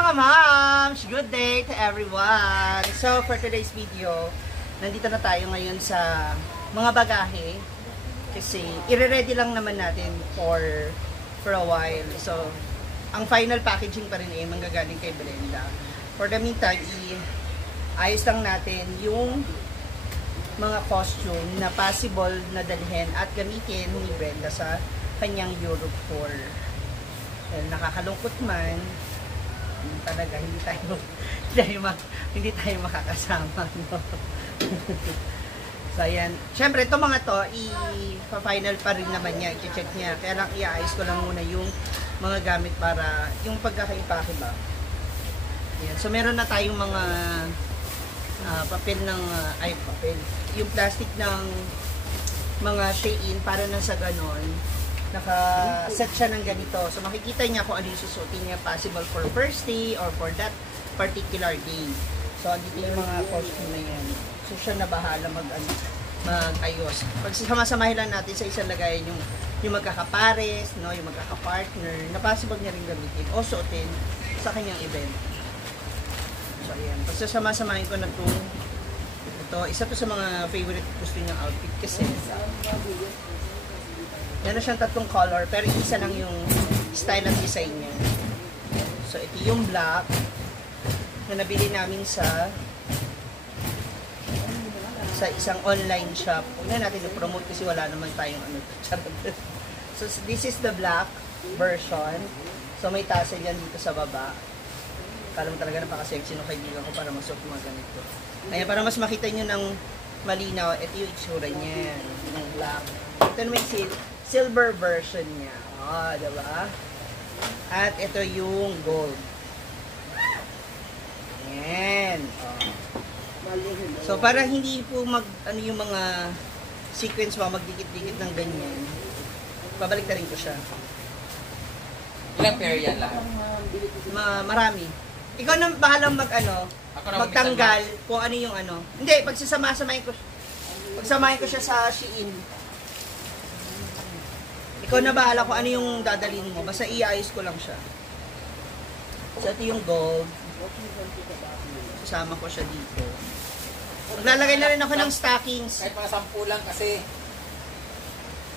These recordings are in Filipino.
mga moms! Good day to everyone! So, for today's video, nandito na tayo ngayon sa mga bagahe. Kasi, ire-ready lang naman natin for a while. So, ang final packaging pa rin ay manggagaling kay Brenda. For the meantime, ayos lang natin yung mga costume na possible na dalhin at gamitin ni Brenda sa kanyang Europe tour. Nakakalungkot man, talaga hindi tayo makakasama, no? So ayan, syempre itong mga to i-final pa rin naman niya, i-check niya, kaya lang i-ayos ko lang muna yung mga gamit para yung pagkakaipake ba. Ayan. So meron na tayong mga papel ng papel, yung plastic ng mga Shein para na sa ganon naka-set siya ng ganito. So, makikita niya kung ano yung susutin niya, possible for first day or for that particular day. So, dito yung mga costume na yan. So, siya na bahala mag-ayos. Pag sama-samahin lang natin sa isang lagayan yung magkakapares, no, yung magkakapartner, na possible niya rin gamitin o suotin sa kanyang event. So, ayan. Pag sama-samahin ko na ito, isa to sa mga favorite gusto niyang outfit kasi meron siyang tatlong color, pero isa lang yung style at design niya. So, ito yung black na nabili namin sa isang online shop. Huwag na natin i-promote kasi wala naman tayong So, this is the black version. So, may tassel yan dito sa baba. Kala mo talaga napaka-sexy ng kaibigan ko para masuot mga ganito. Ayan, para mas makita nyo ng malinaw, ito yung itsura niya. Yung black. Ito naman yung silver version niya. Oh, diba? At ito yung gold. Ayan. Oh. So, para hindi po yung mga sequence mo, magdikit-dikit ng ganyan, babalik na rin ko siya. Ilang pair yan lahat? Marami. Ikaw na bahalang magtanggal kung ano yung ano. Hindi, pagsamahin ko siya sa Shein. Ikaw na bahala kung ano yung dadalhin mo. Basta i-ayos ko lang siya. So, ito yung gold. Sasama ko siya dito. Maglalagay na rin ako ng stockings. Kahit mga 10 lang kasi.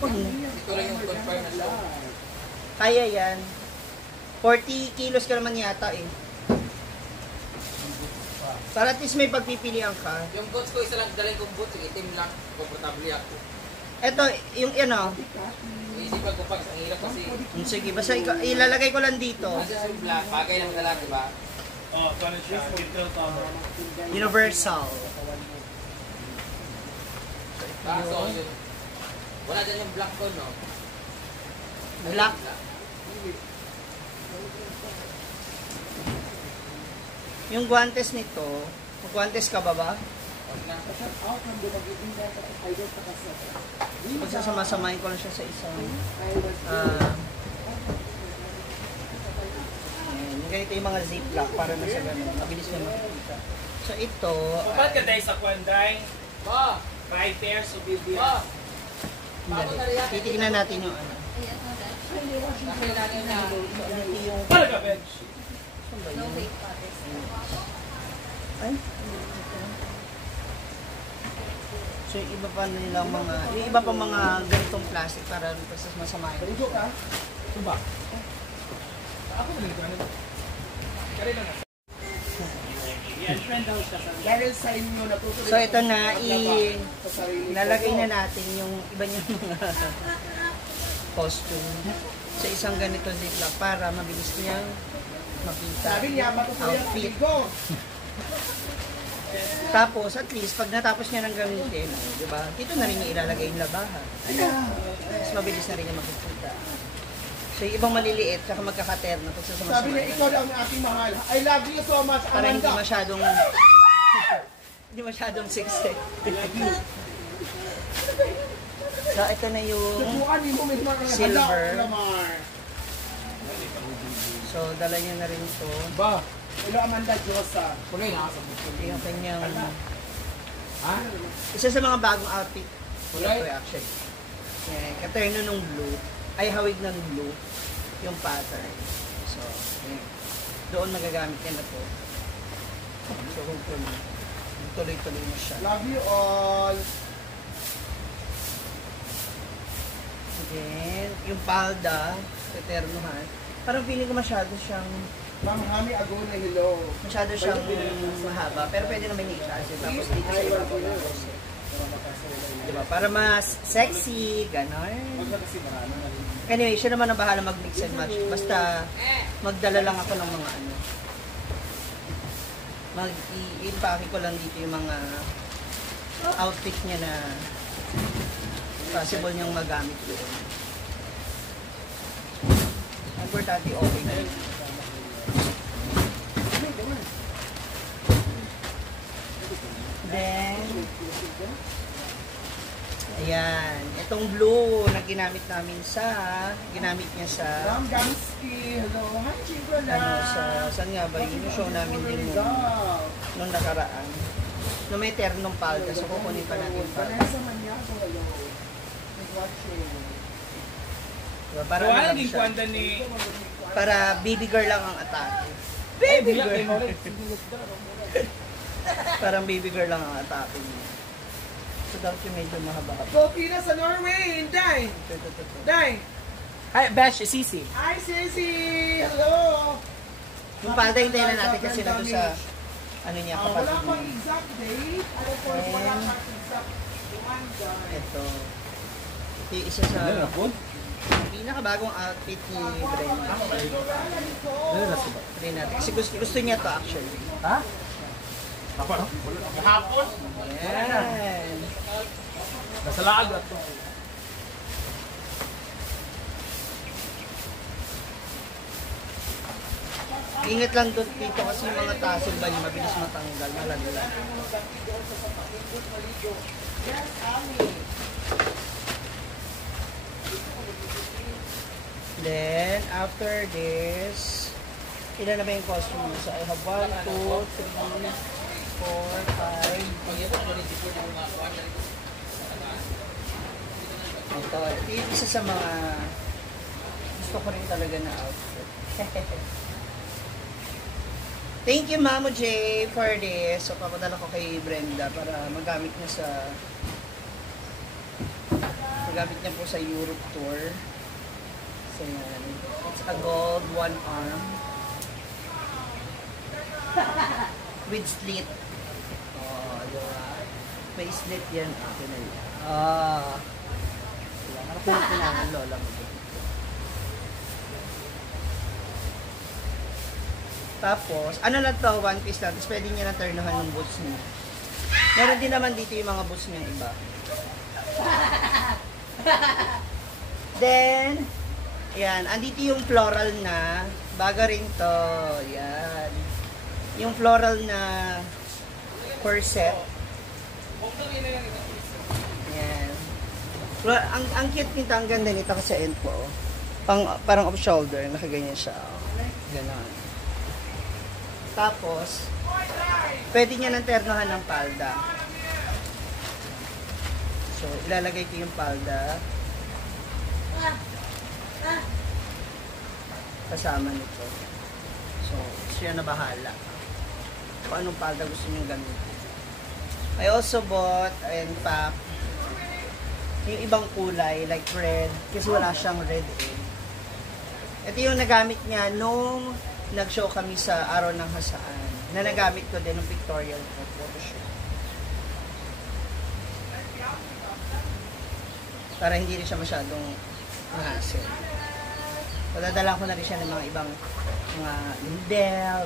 Ito lang yung confirm na siya. Kaya yan. 40 kilos ka naman yata eh. Para at least may pagpipilian ka. Yung boots ko, isa lang dalhin kong boots. Itim lang. Komportable ako. Ito, yung ano. Isipan ko pag ang hirap kasi. Sige, basta ilalagay ko lang dito. Kasi yung black, bagay naman talaga, diba? Oh, paano siya? Universal. Kaso yun. Wala dyan yung black ko, no? Black. Yung guantes nito, guantes ka ba? Pagsasama-samahin ko lang siya sa isang ganito yung mga ziplock para na sa ganun. Mabilis nyo makikita. So ito, Ba't ka tayo sa Kwanday? Ba! 5 pairs of BBS. Ba! titignan natin yung ano. Nakailangan na. Ito yung Paano ka, bench? ay? So yung iba pa nilang yung iba pa mga ganitong plastic para masamahin. Paligo ka? Suba. Ako na nito. Kari lang na. Yan, friend daw siya. Dahil sa inyo natutuloy. So ito na, ilalagay na natin yung iba niyang mga costume sa isang ganito ziplock para mabilis niyang makita outfit. Tapos, at least, pag natapos niya ng gamitin, di ba? Dito na rin niya ilalagay yung labahan. Mas mabilis na rin niya makikita. So, yung ibang maliliit, saka magkakaterno. Sabi niya, ikaw lang ang aking mahal. I love you so much, para hindi Amanda. masyadong sexy. So, ito na yung silver. So, dala niya na rin ito. Ba, ilo Amanda Diyosa. Kulay na kasabot. Yung kanyang isa sa mga bagong outfit. Kulay? Actually. Katerno nung blue. Ay, hawig ng blue. Yung pattern. So, doon magagamit niya na to. So, hopefully, tuloy-tuloy na siya. Love you all. Then, yung palda, eternohan. Parang feeling ko masyado siyang, Ma'am Hami Agona, hello. masyado siyang mahaba. Pero pwede naman i-adjust. Tapos dito sa ibabaw na diba? Para mas sexy, gano'n. Anyway, siya naman ang bahala mag-mix and match. Basta, magdala lang ako ng mga ano. Mag-i-impake ko lang dito yung mga outfit niya na possible niyang magamit doon. Importante okay na yun. Then, ayan. Itong blue na ginamit niya sa, Ma'am Gamski, hello. Hi, Chibra saan nga ba yun? Show namin din nung nakaraan. No may ternong palda, so kukunin pa natin yung palda. Vanessa Maniago, hello. Watching. Diba? Para So, ano ano lang naging siya? kwanda ni... Para baby girl lang ang atake. Baby girl! Parang baby girl lang ang atake niya. So dapat yung medyo mahaba. Filipina sa Norway, Inday. Day. Hi, Bash, Sisi. Hi, Sissy. Hello. Yung palda hintayin na natin kasi nandun sa ano niya, Wala kapatid pang niya. exact date. Ano po, wala pang exact one, guys. Ito. Ito yung isa sa pinakabagong outfit ni Brenda. Try natin. Kasi gusto niya to actually. Ha? Hapon? Yan. Nasa laag na to. Ingat lang doon dito kasi yung mga tassel ba niya mabilis matanggal. Malaglag. Yes, Ami. Then, after this, ilan na ba yung costume mo? So, I have 1, 2, 3, 4, 5. Ito yung isa sa mga gusto ko rin talaga na outfit. Thank you, Mamo J, for this. So, papadala ko kay Brenda para magamit niya po sa Europe tour. So, yan. It's a gold one arm with slit. Oh, diba? May slit yan. Okay na yan. Harap na natin lola mo. Tapos, ano lang to, one piece lang. Tapos pwede niya na turnahan ng boots niya. Meron din naman dito yung mga boots niya iba. Then, yan. Andito yung floral na. Baga rin to. Yan. Yung floral na corset. Yan. Ang cute nito, ang ganda nito kasi end po. Parang off shoulder. Nakaganyan siya. Ganon. Tapos, pwede niya nang ternohan ng palda. So, ilalagay ko yung palda. Kasama nito. So, siya na bahala. Kung anong palda gusto niyong gamitin. I also bought and packed yung ibang kulay, like red. Kasi wala siyang red eh. Ito yung nagamit niya nung nag-show kami sa Araw ng Hasaan. Na nagamit ko din ng pictorial photoshoot. Para hindi rin siya masyadong hassle. Padadala ko na rin siya ng mga ibang mga lindel.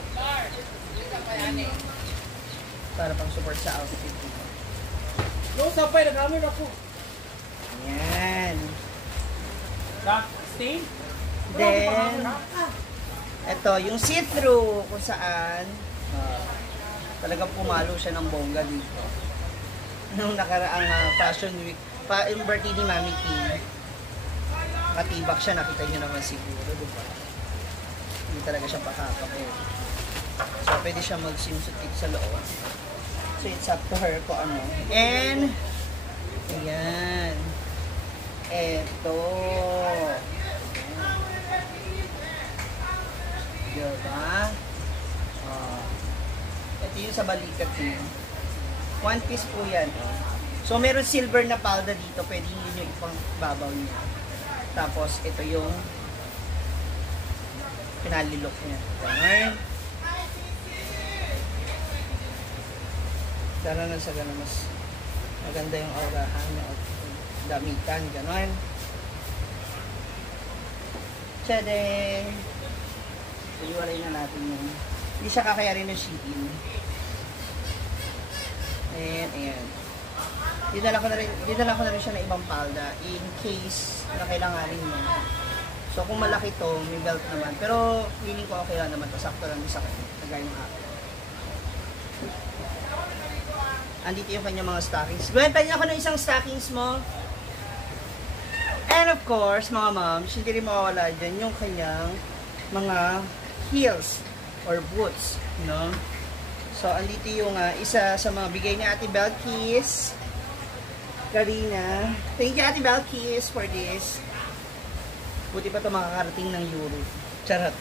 Para pang support sa outfit dito. No, sapay, nag-amir ako. Yan. Stain? Then, ito, yung see-through kung saan talagang pumalo siya ng bongga dito. Nung nakaraang Fashion Week, yung birthday ni Mami P, matibak siya, nakita nyo naman siguro, diba? Hindi talaga siya pakakapo. So, pwede siya mag-swimsuit sa loob. So, it's up to her kung ano. And, ayan. Eto. Diba? Ito yung sa balikat niya. One piece po yan. So, meron silver na palda dito. Pwede yun yung ipang babaw niya. Tapos, ito yung pinalilok niya. Ganun. Sana na sa ganun mas maganda yung aurahan niya. Damitan. Ganun. Tadang! Iwalay na natin yun. Hindi siya kakayarin ng shipping. Ayan. Dinala ko na rin siya ng ibang palda in case na kailanganin mo. So, kung malaki to, may belt naman. Pero, feeling ko okay lang naman to. Sakto lang sa kanya. Nagaya ng akin. Andito yung kanyang mga stockings. Gwen, niya ako ng isang stockings mo. And of course, mga moms, hindi rin mawawala dyan yung kanyang mga heels or boots, no? So, andito yung isa sa mga bigay ni Ate Belkis, Karina. Thank you, Ate Belkis, for this. Buti pa ito makakarating ng Euro. Charot.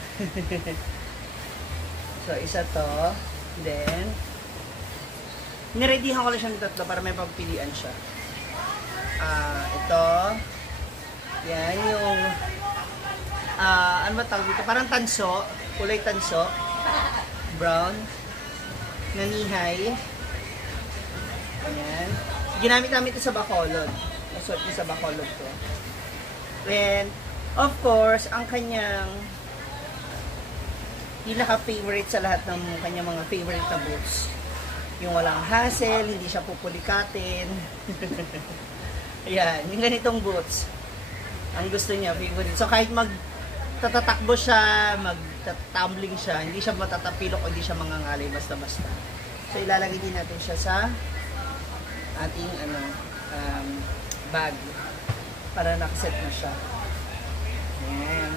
So, isa to. Then, nireadyhan ko lang siya ng tatlo para may pagpilian siya. Ito. Yan, yung ano ba tawag dito? Parang tanso. Kulay tanso. Brown. Nanihay. Ayan. Ginamit namin ito sa Bacolod. Nasuot ito sa Bacolod to. And, of course, ang kanyang pinaka-favorite sa lahat ng kanyang mga favorite na boots. Yung walang hassle, hindi siya pupulikatin. Ayan, yung ganitong boots. Ang gusto niya, favorite. So, kahit magtatatakbo siya, magtatumbling siya, hindi siya matatapilok o hindi siya mangangalay basta-basta. So, ilalagay din natin siya sa ating bag para nakaset na siya. Ayan.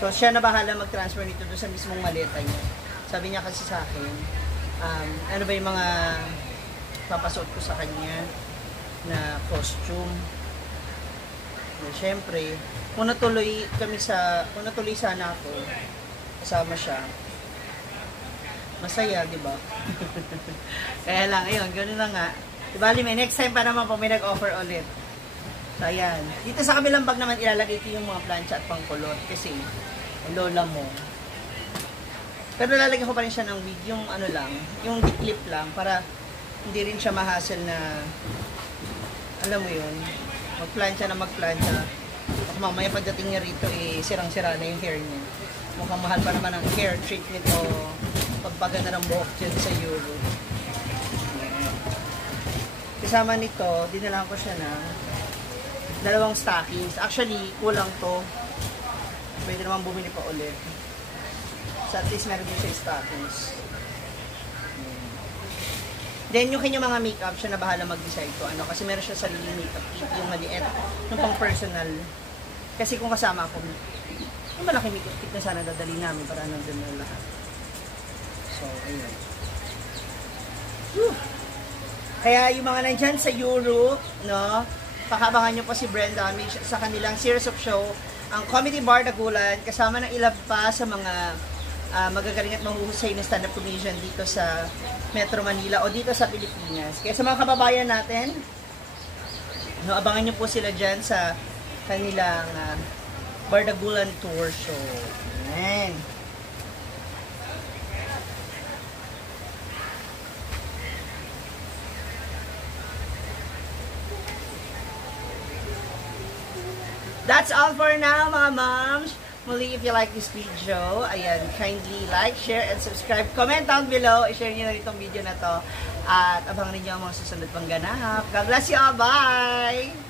So, siya na bahala mag-transfer nito doon sa mismong maleta niya. Sabi niya kasi sa akin, ano ba yung mga papasuot ko sa kanya na costume. Siyempre, kung natuloy sana ako, kasama siya, masaya, di ba? Kaya lang, ayun, gano'n na nga. Diba, may next time pa naman po may nag-offer ulit. So, ayan. Dito sa kabilang bag naman, ilalagay ko yung mga plancha at pangkulot. Kasi, ang lola mo. Pero lalagyan ko pa rin siya ng wig, yung ano lang, yung clip lang, para hindi rin siya ma-hassle na, alam mo yun, magplancha. Baka mamaya pagdating niya rito, sirang-sira na yung hair niya. Mukhang mahal pa naman ang hair treatment o pagpaganda ng buhok dyan sa Euro. Kasama nito, dinalaan ko siya ng 2 stockings. Actually, kulang to. Pwede naman bumili pa ulit. So at least meron din siya stockings. Then, yung kanyang mga makeup, siya na bahala mag-decide ko. Kasi meron siya sariling makeup kit, yung maliit, yung pang personal. Kasi kung kasama ako, yung malaki makeup kit na sana dadali namin para nandun na lahat. So, ayun. Whew. Kaya yung mga nandyan sa Europe, no, pakabangan nyo po si Brenda sa kanilang series of show, ang Comedy Bar Dagulan, kasama ng ilan pa sa mga magagaling at mahuhusay na stand-up comedian dito sa Metro Manila o dito sa Pilipinas. Kaya sa mga kababayan natin, no, abangan nyo po sila dyan sa kanilang Bar Dagulan Tour Show. Amen. That's all for now, mga moms. Muli, if you like this video, ayan, kindly like, share, and subscribe. Comment down below. I-share nyo na itong video na to. At abangan ninyo ang mga susunod pang ganap. God bless you all. Bye!